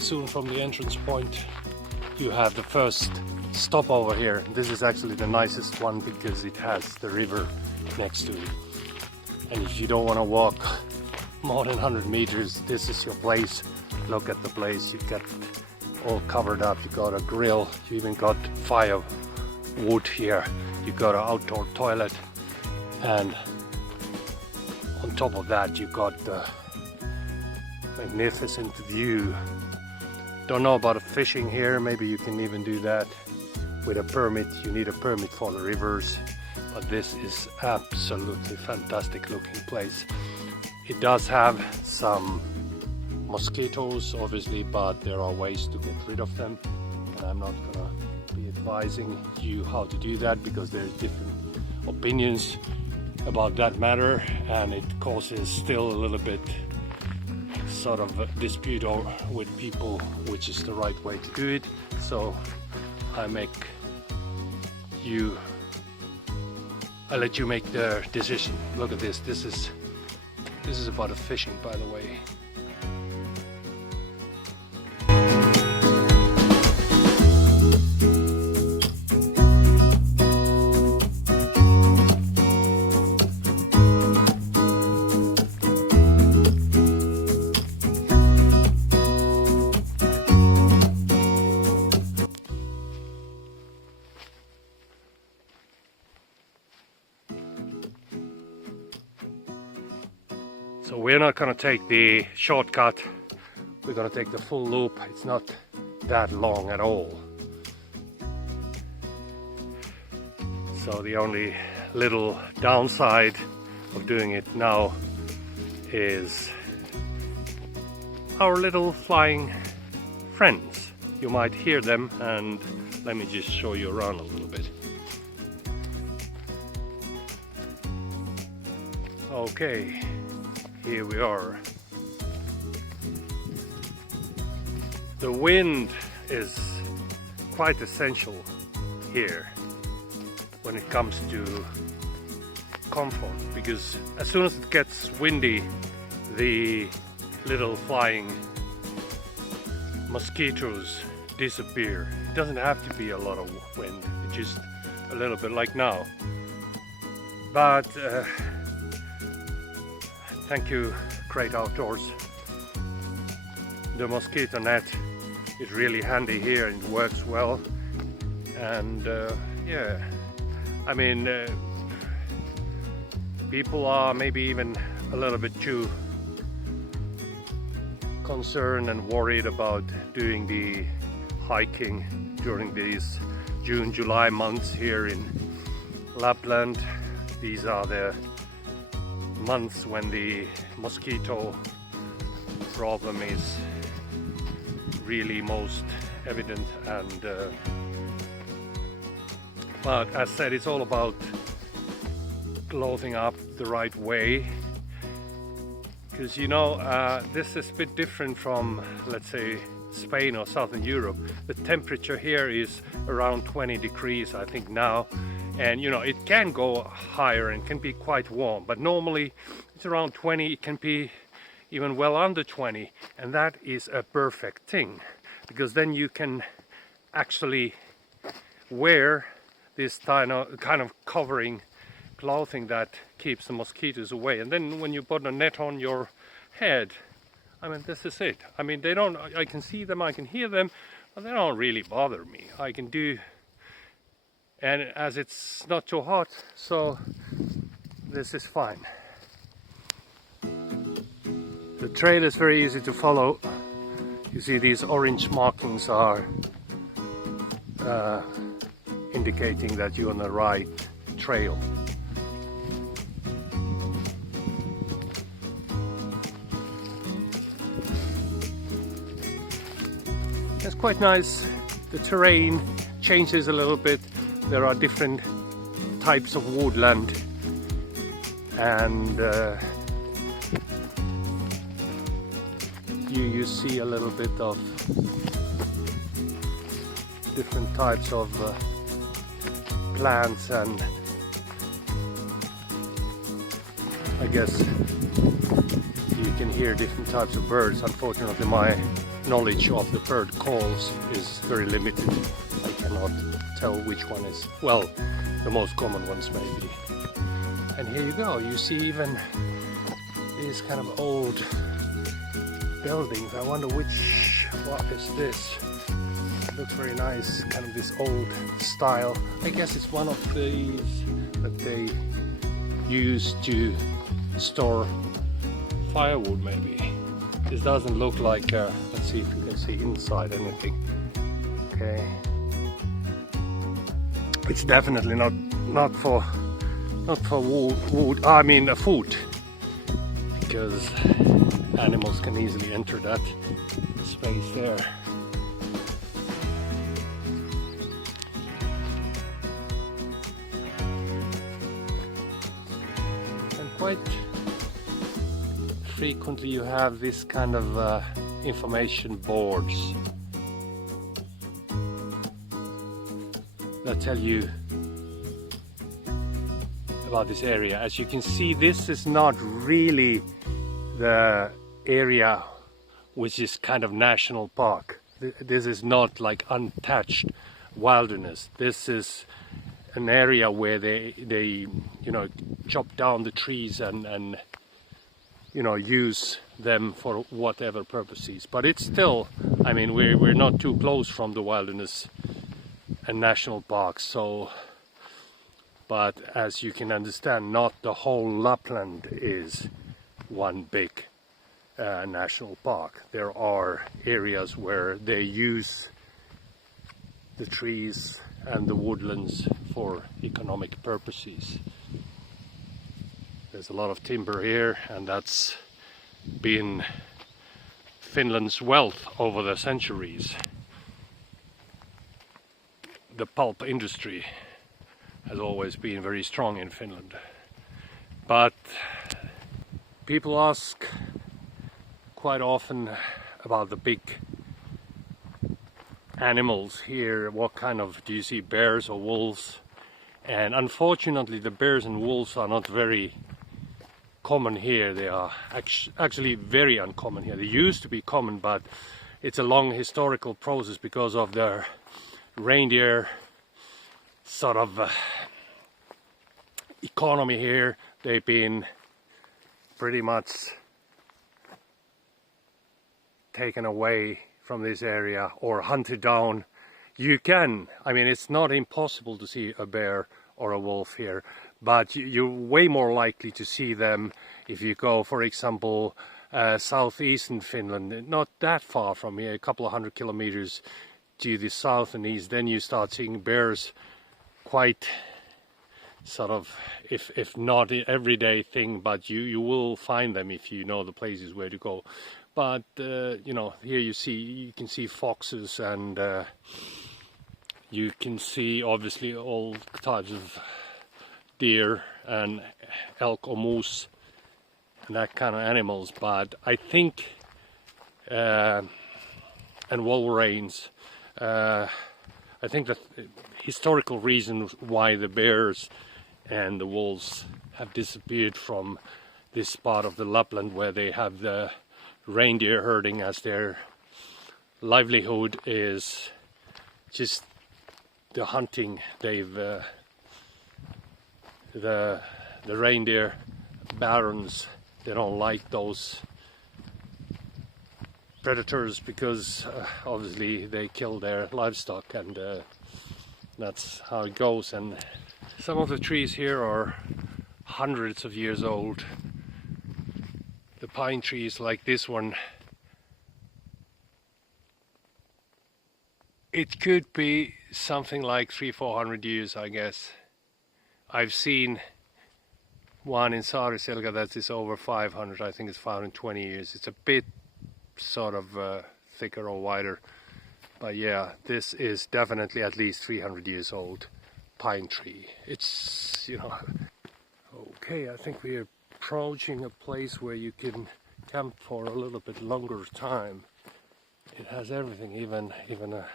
very soon from the entrance point you have the first stopover here. This is actually the nicest one because it has the river next to it. And if you don't want to walk more than 100 meters, this is your place. Look at the place, you got all covered up, you got a grill, you even got firewood here, you got an outdoor toilet, and on top of that you got the magnificent view. Don't know about fishing here, maybe you can even do that with a permit. You need a permit for the rivers, but this is absolutely fantastic looking place. It does have some mosquitoes obviously, but there are ways to get rid of them, and I'm not gonna be advising you how to do that because there's different opinions about that matter, and it causes still a little bit sort of a dispute with people which is the right way to do it. So I let you make the decision. Look at this. This is about the fishing, by the way. So we're not gonna take the shortcut, we're gonna take the full loop. It's not that long at all. So the only little downside of doing it now is our little flying friends. You might hear them, and let me just show you around a little bit. Okay. Here we are. The wind is quite essential here when it comes to comfort, because as soon as it gets windy, the little flying mosquitoes disappear. It doesn't have to be a lot of wind, it's just a little bit like now. But thank you, Great Outdoors. The mosquito net is really handy here and it works well. And yeah, I mean, people are maybe even a little bit too concerned and worried about doing the hiking during these June, July months here in Lapland. These are the months when the mosquito problem is really most evident, and but as said, it's all about clothing up the right way, because you know this is a bit different from, let's say, Spain or Southern Europe. The temperature here is around 20 degrees I think now, and you know it can go higher and can be quite warm, but normally it's around 20. It can be even well under 20, and that is a perfect thing, because then you can actually wear this kind of covering clothing that keeps the mosquitoes away. And then when you put a net on your head, I mean, this is it. I mean, they don't, I can see them, I can hear them, but they don't really bother me. I can do, and as it's not too hot, so this is fine. The trail is very easy to follow. You see these orange markings are indicating that you're on the right trail. It's quite nice. The terrain changes a little bit. There are different types of woodland, and you see a little bit of different types of plants, and I guess you can hear different types of birds. Unfortunately my knowledge of the bird calls is very limited. I cannot tell which one is, well, the most common ones maybe. And here you go, you see even these kind of old buildings. I wonder what is this? It looks very nice, kind of this old style. I guess it's one of these that they use to store firewood maybe. This doesn't look like, let's see if you can see inside anything. Okay. It's definitely not for wood, I mean food, because animals can easily enter that space there. And quite frequently you have this kind of information boards that tell you about this area. As you can see, this is not really the area which is kind of national park. This is not like untouched wilderness. This is an area where they you know, chop down the trees and you know, use them for whatever purposes. But it's still, I mean, we're not too close from the wilderness and national parks, so, but as you can understand, not the whole Lapland is one big national park. There are areas where they use the trees and the woodlands for economic purposes. There's a lot of timber here, and that's been Finland's wealth over the centuries. The pulp industry has always been very strong in Finland. But people ask quite often about the big animals here. What kind of, do you see bears or wolves? And unfortunately the bears and wolves are not very common here. They are actually very uncommon here. They used to be common, but it's a long historical process because of the reindeer sort of economy here. They've been pretty much taken away from this area or hunted down. You can, I mean, it's not impossible to see a bear or a wolf here, but you're way more likely to see them if you go, for example, southeastern Finland, not that far from here, a couple of 100 kilometers to the south and east. Then you start seeing bears, quite sort of, if not an everyday thing, but you will find them if you know the places where to go. But you know, here you can see foxes, and you can see obviously all types of deer and elk or moose and that kind of animals. But I think and wolverines, I think that historical reasons why the bears and the wolves have disappeared from this part of the Lapland, where they have the reindeer herding as their livelihood, is just the hunting. They've the reindeer barons, they don't like those predators because obviously they kill their livestock, and that's how it goes. And some of the trees here are hundreds of years old. The pine trees like this one, it could be something like 300-400 years, I guess. I've seen one in Sodankylä that is over 500. I think it's 520 years. It's a bit sort of thicker or wider, but yeah, this is definitely at least 300 years old pine tree. It's, you know, okay, I think we're approaching a place where you can camp for a little bit longer time. It has everything, even a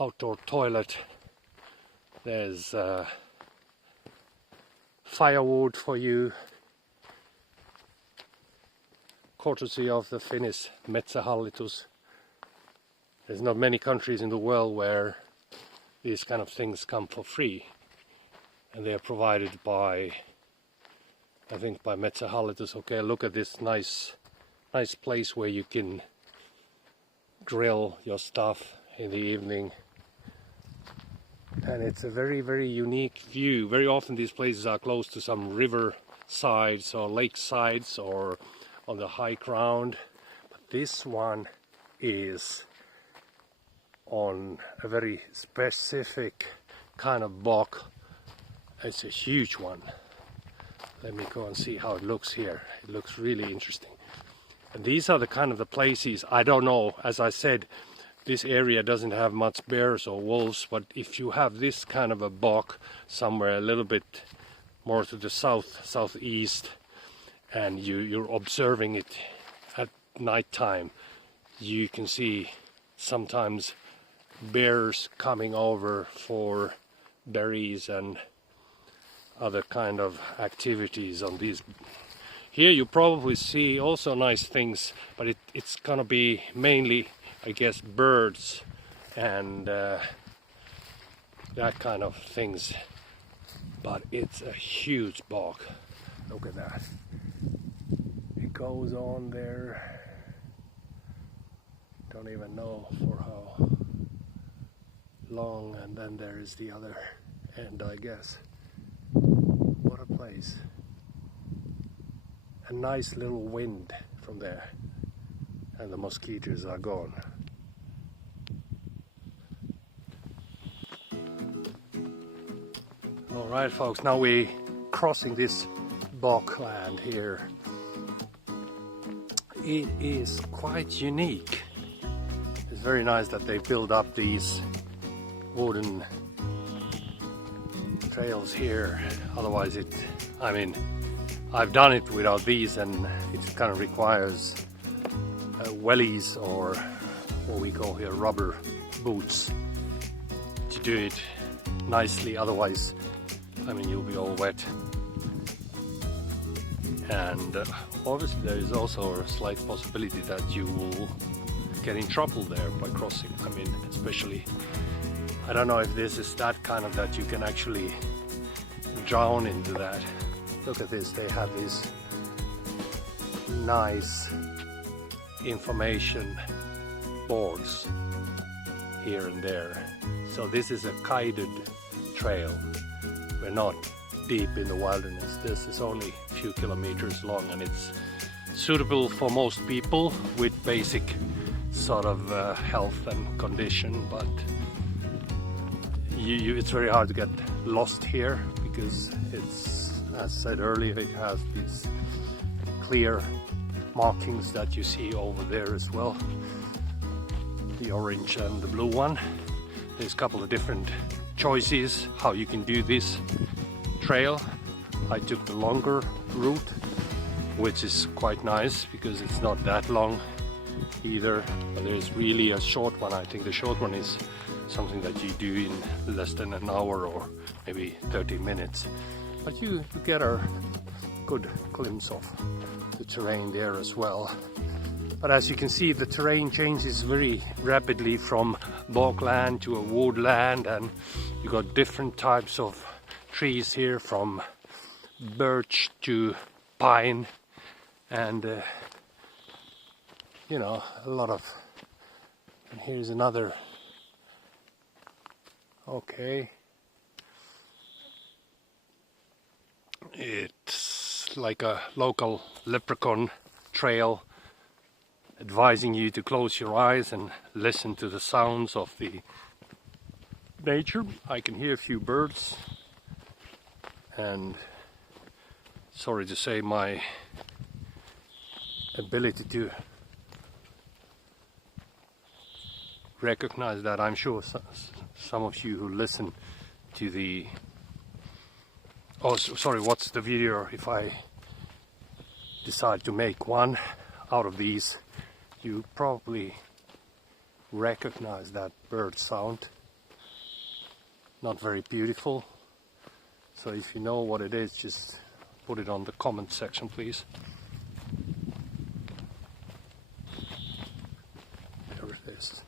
outdoor toilet. There's firewood for you, courtesy of the Finnish Metsähallitus. There's not many countries in the world where these kind of things come for free, and they are provided by, I think, by Metsähallitus. Okay, look at this nice place where you can grill your stuff in the evening, and it's a very unique view. Very often these places are close to some river sides or lake sides or on the high ground, but this one is on a very specific kind of bog. It's a huge one. Let me go and see how it looks here. It looks really interesting. And these are the kind of the places, I don't know, as I said, this area doesn't have much bears or wolves, but if you have this kind of a bog somewhere a little bit more to the southeast, and you're observing it at night time, you can see sometimes bears coming over for berries and other kind of activities on these. Here you probably see also nice things, but it's gonna be mainly, I guess, birds and that kind of things. But it's a huge bog. Look at that. It goes on there. Don't even know for how long, and then there is the other end, I guess. What a place. A nice little wind from there, and the mosquitoes are gone. Alright folks, now we're crossing this bog land here. It is quite unique. It's very nice that they build up these wooden trails here. Otherwise I've done it without these, and it kind of requires wellies, or what we call here rubber boots, to do it nicely. Otherwise, you'll be all wet. And obviously there is also a slight possibility that you will get in trouble there by crossing. Especially, I don't know if this is that kind of that you can actually drown into that. Look at this, they have these nice information boards here and there. So this is a guided trail. We're not deep in the wilderness. This is only a few kilometers long, and it's suitable for most people with basic sort of health and condition, but it's very hard to get lost here because it's, as I said earlier, it has these clear markings that you see over there as well, the orange and the blue one. There's a couple of different choices how you can do this trail. I took the longer route, which is quite nice because it's not that long either, but there's really a short one. I think the short one is something that you do in less than an hour or maybe 30 minutes, but you get a good glimpse of the terrain there as well. But as you can see, the terrain changes very rapidly from bogland to a woodland, and you got different types of trees here, from birch to pine, and a lot of. And here's another. Okay, it's like a local leprechaun trail, advising you to close your eyes and listen to the sounds of the nature. I can hear a few birds, and sorry to say, my ability to recognize that, I'm sure some of you who listen to the watch the video, if I decide to make one out of these, you probably recognize that bird sound. Not very beautiful, so if you know what it is, just put it on the comment section, please. There it is.